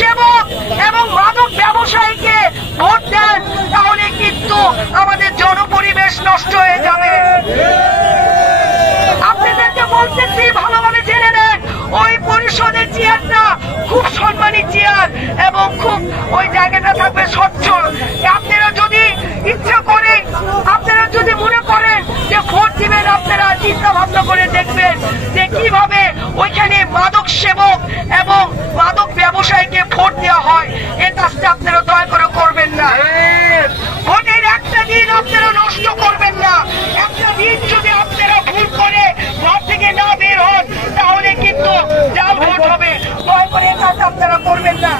সেবক এবং মাদক ব্যবসায়ীকে ভোট দেন, তাহলে কিন্তু আমাদের জনপরিবেশ নষ্ট হয়ে যাবে। আপনাদেরকে বলতেছি, ভালোভাবে জেনে নেন, ওই পরিষদের চেয়ারটা খুব সম্মানী চেয়ার এবং খুব ওই জায়গাটা থাকবে স্বচ্ছ। আপনারা যদি ইচ্ছা করে, আপনারা যদি মনে করেন যে ভোট দিবেন, আপনারা চিন্তা ভাবনা করে দেখবেন যে কিভাবে ওইখানে মাদক সেবক এবং মাদক ব্যবসায়ীকে ভোট দেওয়া হয়। এই কাজটা আপনারা দয়া করে করবেন না। ভোটের একটা দিন আপনারা নষ্ট করবেন না। একটা দিন যদি আপনারা ভুল করে ঘর থেকে না বের হন, তাহলে কিন্তু জাল ভোট হবে। দয়া করে এই কাজটা আপনারা করবেন না।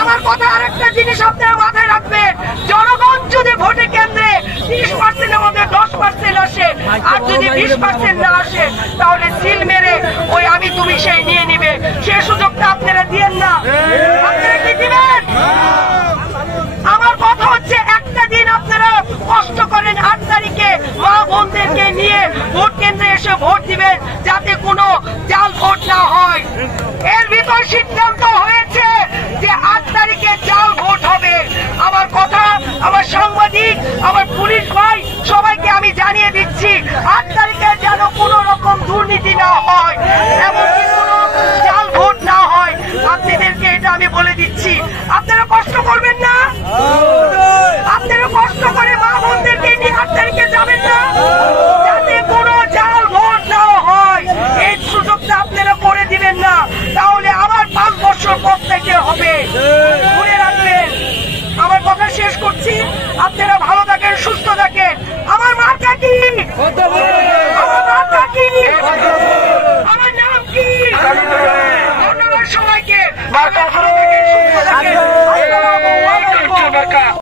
আমার কথা আরেকটা জিনিস আপনারা মাথায় রাখবেন, জনগণ যদি ভোটে কেন্দ্রে 30%-এর মধ্যে 10% আসে, আর যদি 20% না আসে, তাহলে সিল মেরে ওই আমি তুমি সেই নিয়ে নিবে। সে সুযোগটা আপনারা দিয়েন না। আপনারা কি দিবেন? আমার কথা হচ্ছে, একটা দিন আপনারা কষ্ট করেন, 8 তারিখে মা বোনদেরকে নিয়ে ভোট কেন্দ্রে এসে ভোট দিবেন, যাতে কোনো জাল ভোট না হয়। এর ভিতর সিদ্ধান্ত হয়েছে যে 8 তারিখে জাল ভোট হবে। আমার কথা, আমার সাংবাদিক, আমার পুলিশ ভাই, সবাইকে আমি জানিয়ে দিচ্ছি, 8 তারিখে যেন কোনো রকম দুর্নীতি না হয়, এমনকি কোনো জাল ভোট না হয়। আপনাদেরকে এটা আমি বলে দিচ্ছি। আপনারা কষ্ট করবেন না, আপনারা কষ্ট করে মা বোনদেরকে নিয়ে 8 তারিখে যাবেন না, যাতে কোনো জাল ভোট না হয়। এই সুযোগটা আপনারা করে দিবেন না, তাহলে আবার 5 বছর পর থেকে হবে। মনে রাখবেন। আমার কথা শেষ করছি। আপনারা ভালো থাকেন, সুস্থ থাকেন। আমার মার্কা কি? আমার মার্কা কি? আমার নাম কি? ধন্যবাদ সবাইকে। ভালো থাকেন, সুস্থ থাকেন।